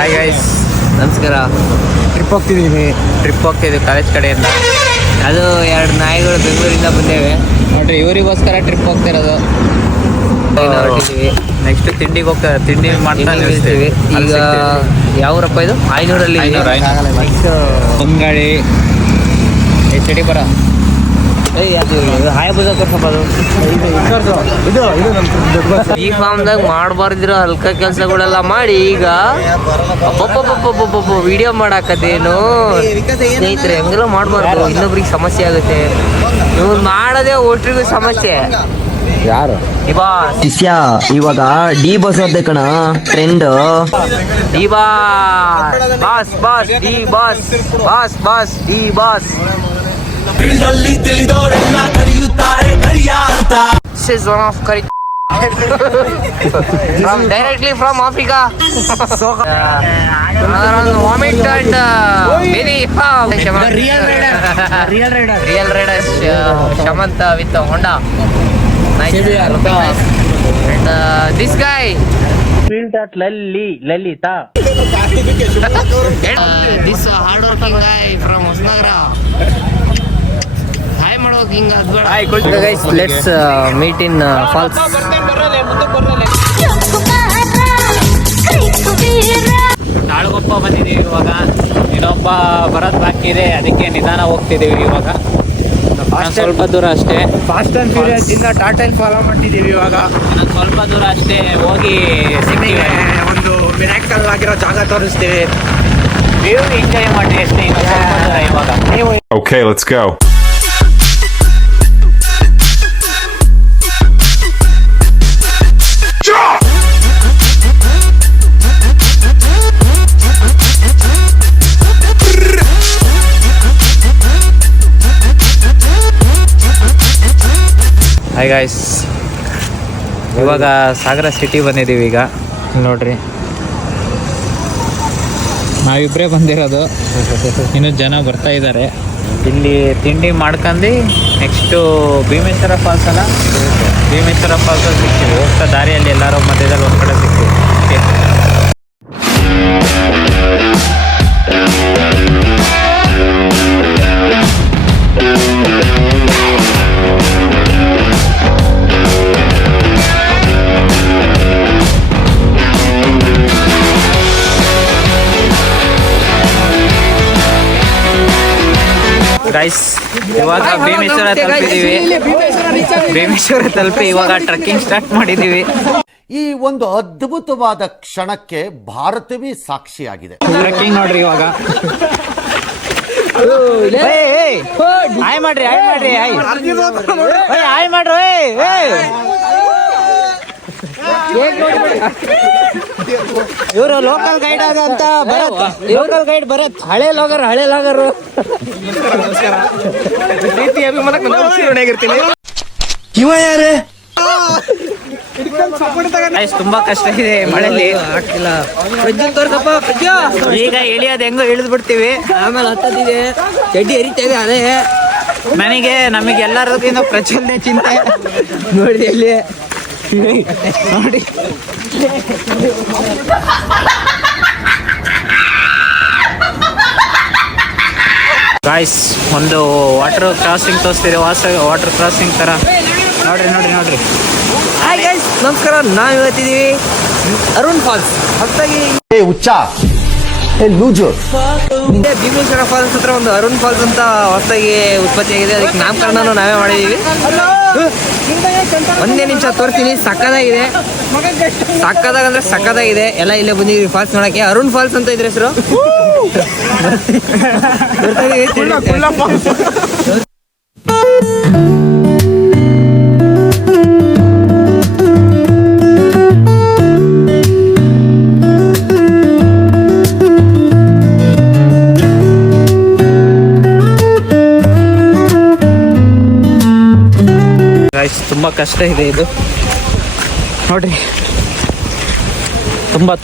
Hi guys, ನಮಸ್ಕಾರ. Trip ಹೋಗ್ತಿದ್ದೀವಿ college ಕಡೆಯಿಂದ. ಅದು 2 ನಾಯಿಗಳು ಬೆಂಗಳೂರಿಂದ ಬಂದೇವೆ ನೋಡ್ರಿ. ಇವರಿಗೋಸ್ಕರ ಟ್ರಿಪ್ ಹೋಗ್ತಿರೋದು. ಹೊರಟಿದ್ದೀವಿ. ನೆಕ್ಸ್ಟ್ ತಿಂಡಿಗೆ ಹೋಗ್ತಾರೆ. ತಿಂಡಿ ಮಾಡ್ತಾ ನಿಲ್ತೀವಿ. ಈಗ ಯಾವೂರಪ್ಪ ಇದು? 500 ನೆಕ್ಸ್ಟ್ ಬಂಗಾಳಿ ಚಡಿ ಬರ. ಈ ಫಾರ್ಮ್ದಾಗ ಮಾಡಬಾರ್ದಿರೋ ಹಲ್ಕ ಕೆಲಸಗಳೆಲ್ಲ ಮಾಡಿ ಈಗ ವಿಡಿಯೋ ಮಾಡಾಕದೇನು ಸ್ನೇಹಿತರೆ. ಹಂಗೆಲ್ಲ ಮಾಡಬಾರ್ದು, ಇನ್ನೊಬ್ರಿಗೆ ಸಮಸ್ಯೆ ಆಗುತ್ತೆ. ಇವ್ರು ಮಾಡೋದೇ ಒಟ್ರಿಗೂ ಸಮಸ್ಯೆ. ಯಾರು ಶಿಷ್ಯ ಇವಾಗ ಡಿ ಬಸ್ ಹೋದೆ ಕಣ trend. D boss boss D boss boss boss D boss. This is one of curry directly from Africa. Vomit and very real riders Shamanta with the Honda. Nice. And this guy field at Lalitha. this hard working guy from Hosnagara. Hi ಮಾಡೋದು ಹಿಂಗ ಅದ್ಬೇಡ. Guys, let's meet in falls. ತಾಳಗೊಪ್ಪ ಬಂದಿದ್ದೀವಿ ಇವಾಗ. ಇನ್ನೊಬ್ಬ ಬರೋದು ಬಾಕಿ ಇದೆ, ಅದಕ್ಕೆ ನಿಧಾನ ಹೋಗ್ತಿದ್ದೀವಿ ಇವಾಗ. ಸ್ವಲ್ಪ ದೂರ ಅಷ್ಟೇ. ಫಾಸ್ಟ್ ಅಂಡ್ ಫ್ಯೂರಿಯಸ್ ಇಂದ ಟಾಟಾ ಫಾಲೋ ಮಾಡ್ತಿದ್ದೀವಿ ಇವಾಗ. ಸ್ವಲ್ಪ ದೂರ ಅಷ್ಟೇ ಹೋಗಿ ಸಿಗ್ತೀವಿ. ಒಂದು ಮಿರಾಕಲ್ ಆಗಿರೋ ಜಾಗ ತೋರಿಸ್ತೀವಿ. ವ್ಯೂ ಎಂಜಾಯ್ ಮಾಡಿ ಅಷ್ಟೇ. ಇನ್ನು ಸ್ವಲ್ಪ ದೂರ ಇವಾಗ. Okay, let's go. Hi guys, ಇವಾಗ ಸಾಗರ ಸಿಟಿ ಬಂದಿದ್ದೀವಿ. ಈಗ ನೋಡ್ರಿ, ನಾವಿಬ್ಬರೇ ಬಂದಿರೋದು, ಇನ್ನೂ ಜನ ಬರ್ತಾ ಇದ್ದಾರೆ. ಇಲ್ಲಿ ತಿಂಡಿ ಮಾಡ್ಕೊಂಡು ನೆಕ್ಸ್ಟು ಭೀಮೇಶ್ವರ ಫಾಲ್ಸ್ ಅಲ್ಲ, ಭೀಮೇಶ್ವರ ಫಾಲ್ಸ್ ಸಿಗ್ತೀವಿ. ಹೋಗ್ತಾ ದಾರಿಯಲ್ಲಿ ಎಲ್ಲರೂ ಮಧ್ಯದಲ್ಲಿ ಒಂದು ಕಡೆ ಸಿಗ್ತೀವಿ. ಗೈಸ್, ಇವಾಗ ಭೀಮೇಶ್ವರ ತಲುಪಿ ಇವಾಗ ಟ್ರೆಕ್ಕಿಂಗ್ ಸ್ಟಾರ್ಟ್ ಮಾಡಿದ್ದೀವಿ. ಈ ಒಂದು ಅದ್ಭುತವಾದ ಕ್ಷಣಕ್ಕೆ ಭಾರತವೇ ಸಾಕ್ಷಿಯಾಗಿದೆ. ಟ್ರೆಕ್ಕಿಂಗ್ ನೋಡ್ರಿ ಇವಾಗ. ಹಾಯ್ ಮಾಡ್ರಿ ಇವರು ಲೋಕಲ್ ಗೈಡ್ ಅಂತ ಭರತ್. ಹಳೆ ಲಾಗರು ಪ್ರೀತಿ ಅಭಿಮಾನಕ್ಕೆ ಇವ ಯಾರೇ? ತುಂಬಾ ಕಷ್ಟ ಇದೆ ಮಳೆಯಲ್ಲಿ. ಈಗ ಇಳಿಯೋದು ಹೆಂಗೋ ಇಳಿದು ಬಿಡ್ತೀವಿ. ಆಮೇಲೆ ಹತ್ತದಿದೆ, ಚಡ್ಡಿ ಹರಿತಾ ಇದೆ. ಅದೇ ನಮಗೆ ಎಲ್ಲರಿಗಿಂತ ಪ್ರಚೋದನೆ ಚಿಂತೆ. ನೋಡಿ ಅಲ್ಲಿ ನೋಡಿ, ಗಾಯ್ಸ್, ಒಂದು ವಾಟರ್ ಕ್ರಾಸಿಂಗ್ ತೋರಿಸ್ತಿದೆ. ವಾಟರ್ ಕ್ರಾಸಿಂಗ್ ತರ ನೋಡ್ರಿ. ಹಾಯ್ ಗೈಸ್, ನಮಸ್ಕಾರ. ನಾವು ಇವತ್ತಿದ್ದೀವಿ ಅರುಣ್ ಫಾಲ್ಸ್. ಹೊಸದಾಗಿ ಭೀಮೇಶ್ವರ ಫಾಲ್ಸ್ ಹತ್ರ ಒಂದು ಅರುಣ್ ಫಾಲ್ಸ್ ಅಂತ ಹೊಸದಾಗಿ ಉತ್ಪತ್ತಿಯಾಗಿದೆ. ಅದಕ್ಕೆ ನಾಮಕರಣನೂ ನಾವೇ ಮಾಡಿದೀವಿ. ಒಂದೇ ನಿಮಿಷ ತೋರಿಸ್ತೀನಿ. ಸಕ್ಕದಾಗಿದೆ. ಎಲ್ಲ ಇಲ್ಲೇ ಬಂದಿದ್ದೀವಿ ಫಾಲ್ಸ್ ನೋಡಕ್ಕೆ. ಅರುಣ್ ಫಾಲ್ಸ್ ಅಂತ ಇದ್ರ ಹೆಸರು. ತುಂಬ ಕಷ್ಟ ಇದೆ ಇದು ನೋಡ್ರಿ.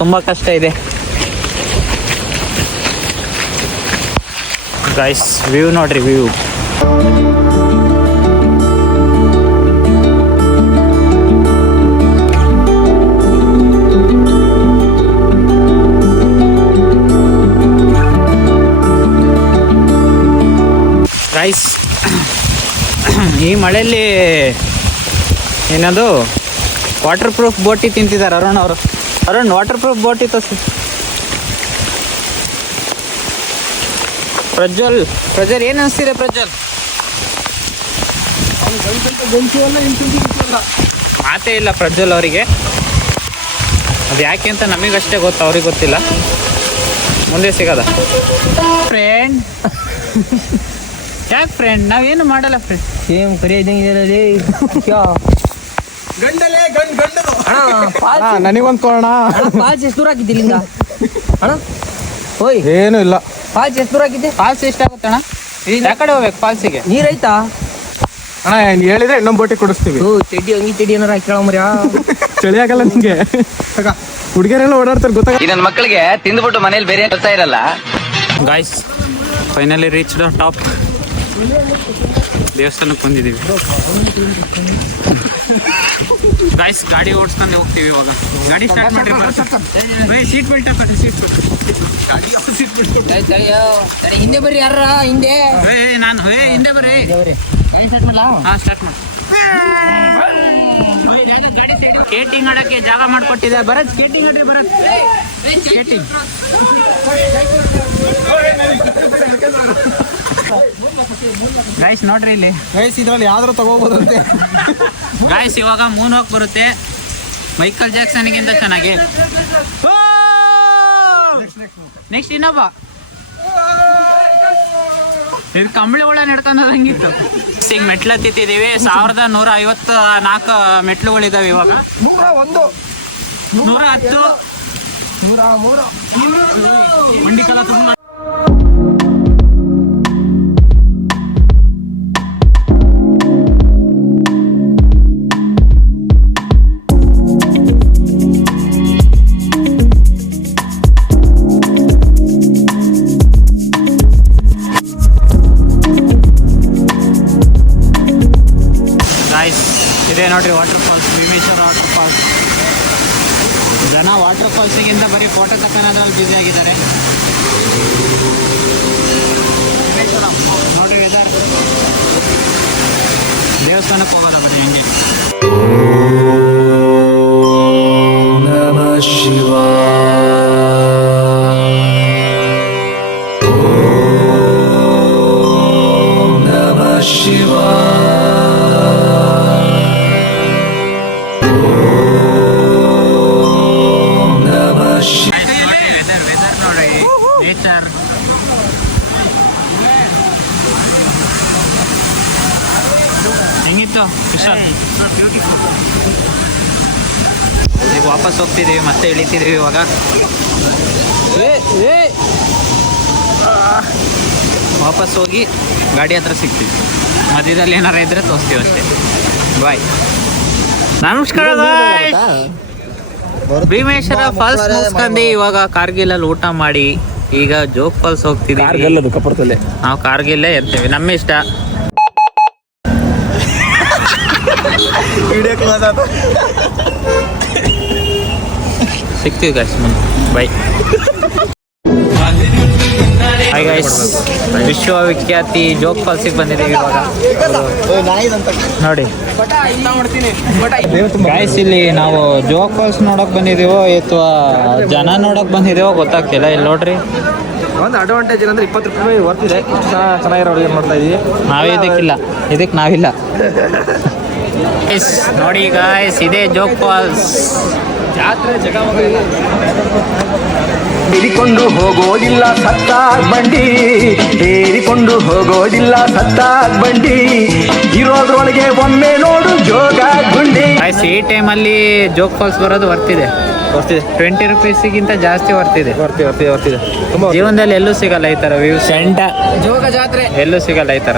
ತುಂಬ ಕಷ್ಟ ಇದೆ ಗೈಸ್. ವ್ಯೂ ನೋಡ್ರಿ, ವ್ಯೂ. ಗಾಯ್ಸ್ ಈ ಮಳೆಯಲ್ಲಿ ಏನದು ವಾಟರ್ ಪ್ರೂಫ್ ಬೋಟಿ ತಿಂತಿದ್ದಾರೆ ಅರುಣ್ ಅವರು. ಅರುಣ್ ವಾಟರ್ ಪ್ರೂಫ್ ಬೋಟಿ ತೋರಿಸಿ. ಪ್ರಜ್ವಲ್ ಏನು ಅನಿಸ್ತಿದೆ ಪ್ರಜ್ವಲ್? ಮಾತೇ ಇಲ್ಲ ಪ್ರಜ್ವಲ್ ಅವರಿಗೆ. ಅದು ಯಾಕೆ ಅಂತ ನಮಗಷ್ಟೇ ಗೊತ್ತು, ಅವ್ರಿಗೆ ಗೊತ್ತಿಲ್ಲ. ಮುಂದೆ ಸಿಗದ ಫ್ರೆಂಡ್. ಯಾಕೆ ಫ್ರೆಂಡ್? ನಾವೇನು ಮಾಡಲ್ಲ ಫ್ರೆಂಡ್. ಸೇಮ್ ಕರಿ ಇದ್ದಂಗೆ ನನಗೊಂದು ಕೊಡೋಣ. ಪಾಲ್ಸ್ ಎಷ್ಟು ದೂರ ಹಾಕಿದ್ದೆ ಇಲ್ಲಿಂದ ಅಣ್ಣ? ಓಯ್ ಏನು ಇಲ್ಲ. ಪಾಲ್ಸ್ ಎಷ್ಟು ದೂರ ಹಾಕಿದ್ದೆ? ಫಾಲ್ಸ್ ಎಷ್ಟಾಗುತ್ತೆ ಅಣ್ಣ? ಯಾವ ಕಡೆ ಹೋಗ್ಬೇಕು ಫಾಲ್ಸಿಗೆ? ನೀರೈತಾ ಅಣ್ಣ ಹೇಳಿದ್ರೆ ಇನ್ನೊಂದು ಬೋಟಿ ಕೊಡಿಸ್ತೀವಿ. ತೆಡಿ ತೆಡಿ ಏನಾರ ಹಾಕಿಳ ಮರ್ಯಾ. ಚಳಿ ಆಗಲ್ಲ ನಿಂಗೆ. ಹುಡುಗಿಯರೆಲ್ಲ ಓಡಾಡ್ತಾರೆ ಗೊತ್ತಾಗ. ಈ ನನ್ನ ಮಕ್ಕಳಿಗೆ ತಿಂದ್ಬಿಟ್ಟು ಮನೇಲಿ ಬೇರೆ ಕೆಲಸ ಇರಲ್ಲ. Guys finally reach the top. ದೇವಸ್ಥಾನಕ್ಕೆ ಬಂದಿದ್ದೀವಿ ಗಾಯ್ಸ್. ಗಾಡಿ ಓಡಿಸ್ಕೊಂಡು ಹೋಗ್ತೀವಿ ಇವಾಗ. ಗಾಡಿ ಸ್ಟಾರ್ಟ್ ಮಾಡಿ. ಸೀಟ್ ಬೆಲ್ಟ್ ಹಾಕಿ. ಸೀಟ್ ಬೆಲ್ಟ್ ಹಿಂದೆ ಬರ್ರಿ ಯಾರ ಹಿಂದೆ. ನಾನು ಹಿಂದೆ ಬರ್ರಿ. ಹಾಂ ಸ್ಟಾರ್ಟ್ ಮಾಡಿ. ಸ್ಕೇಟಿಂಗ್ ಆಡೋಕ್ಕೆ ಜಾಗ ಮಾಡಿಕೊಟ್ಟಿದೆ. ಬರತ್ ಸ್ಕೇಟಿಂಗ್ ಆಡ್ರಿ. ಬರತ್ ಸ್ಕೇಟಿಂಗ್. ಗಾಯ್ಸ್ ನೋಡ್ರಿ ಇಲ್ಲಿ. ಗೈಸ್ ಇದ್ರಲ್ಲಿ ಯಾವ್ದಾರು ತಗೋಬೋದಂತೆ. ಗಾಯ್ಸ್ ಇವಾಗ ಮೂನ್ ವಾಕ್ ಬರುತ್ತೆ ಮೈಕಲ್ ಜಾಕ್ಸನ್ಗಿಂತ ಚೆನ್ನಾಗಿ. ನೆಕ್ಸ್ಟ್ ಇನ್ನೊಬ್ಬ. ಇದು ಕಂಬಳಿ ಒಳ ನಡ್ಕೊಂಡಂಗಿತ್ತು. ಈಗ ಮೆಟ್ಲು ಹತ್ತಿದ್ದೀವಿ. 1154 ಮೆಟ್ಲುಗಳಿದಾವೆ ಇವಾಗ. 110 ಮಂಡಿ ಕಾಲ ತುಂಬ. ಇದೇ ನೋಡ್ರಿ water falls, Bhimeshwara water falls. ಜನ ವಾಟರ್ ಫಾಲ್ಸಿಗಿಂತ ಬರೀ ಫೋಟೋ ತಗೊಳೋದ್ರಲ್ಲಿ ಬ್ಯುಸಿ ಆಗಿದ್ದಾರೆ. ನೋಡ್ರಿ ವೆದರ್. ದೇವಸ್ಥಾನಕ್ಕೆ ಹೋಗೋಣ ಬರೀ ಹಂಗೆ. ನಮಃ ಶಿವಾಯ. ನಮಃ ಶಿವಾಯ. ವೆದರ್ ನೋಡಿ, ನೇಚರ್. ಹೆಂಗಿತ್ತು ವಿಶಾಲ್? ಈಗ ವಾಪಸ್ ಹೋಗ್ತಿದ್ದೀವಿ, ಮತ್ತೆ ಇಳಿತಿದ್ದೀವಿ ಇವಾಗ. ವಾಪಸ್ ಹೋಗಿ ಗಾಡಿ ಹತ್ರ ಸಿಗ್ತೀವಿ. ಮಧ್ಯದಲ್ಲಿ ಏನಾರ ಇದ್ರೆ ತೋರಿಸ್ತೀವಿ ಅಷ್ಟೇ. ಬಾಯ್. ನಮಸ್ಕಾರ guys. ಭೀಮೇಶ್ವರ ಫಾಲ್ಸ್ ಮುಗಿಸ್ಕೊಂಡು ಇವಾಗ ಕಾರ್ಗಿಲಲ್ಲಿ ಊಟ ಮಾಡಿ ಈಗ ಜೋಗ್ ಫಾಲ್ಸ್ ಹೋಗ್ತಿದ್ದೀವಿ. ಕಪ್ಪರ್ತಲ್ಲೇ ನಾವು ಕಾರ್ಗಿಲ್ಲೇ ಇರ್ತೀವಿ, ನಮ್ಮ ಇಷ್ಟ. ಸಿಗ್ತೀವಿ ಗಾಯ್ಸ್ ಮುಂದೆ. ಬೈ. ಹಾಯ್ ಗಾಯ್ಸ್, ವಿಶ್ವವಿಖ್ಯಾತಿ ಜೋಗ್ ಫಾಲ್ಸಿಗೆ ಬಂದಿದ್ದೀವಿ ಇವಾಗ. ನೋಡಿ ಗಾಯ್ಸ್, ಇಲ್ಲಿ ನಾವು ಜೋಗ್ ಫಾಲ್ಸ್ ನೋಡಕ್ ಬಂದಿದ್ದೀವೋ ಅಥವಾ ಜನ ನೋಡಕ್ ಬಂದಿದ್ದೀವೋ ಗೊತ್ತಾಗ್ತಿಲ್ಲ. ಇಲ್ಲಿ ನೋಡ್ರಿ, ಒಂದು ಅಡ್ವಾಂಟೇಜ್ ಏನಂದ್ರೆ 20 ರೂಪಾಯಿ ಬರ್ತಿದೆ. ಚೆನ್ನಾಗಿರೋ ಅಡುಗೆ ಮಾಡ್ತಾ ಇದೀವಿ. ನಾವೇ ಇದಕ್ಕೆ ನಾವಿಲ್ಲ. ನೋಡಿ ಗಾಯ್ಸ್, ಇದೇ ಜೋಗ್ ಫಾಲ್ಸ್. ಜಾತ್ರೆ ಜಗ ಹೇರಿಕೊಂಡು ಹೋಗೋದಿಲ್ಲ ಸತ್ತಾಗ್ ಬಂಡಿ, ಹೇರಿಕೊಂಡು ಹೋಗೋದಿಲ್ಲ ಸತ್ತಾಗ್ ಬಂಡಿ, ಇರೋದ್ರೊಳಗೆ ಒಮ್ಮೆ ನೋಡು ಜೋಗ ಗುಂಡಿ. ಗಾಯ್ಸ್, ಈ ಟೈಮಲ್ಲಿ ಜೋಗ್ ಫಾಲ್ಸ್ ಬರೋದು ವರ್ತಿದೆ. 20 ರೂಪೀಸಿಗಿಂತ ಜಾಸ್ತಿ ವರ್ತಿದೆ. ಬರ್ತಿದೆ ಜೀವನದಲ್ಲಿ ಎಲ್ಲೂ ಸಿಗಲ್ಲ ಈ ತರ ವ್ಯೂ. ಜೋಗ ಜಾತ್ರೆ ಎಲ್ಲೂ ಸಿಗಲ್ಲ ಈ ತರ.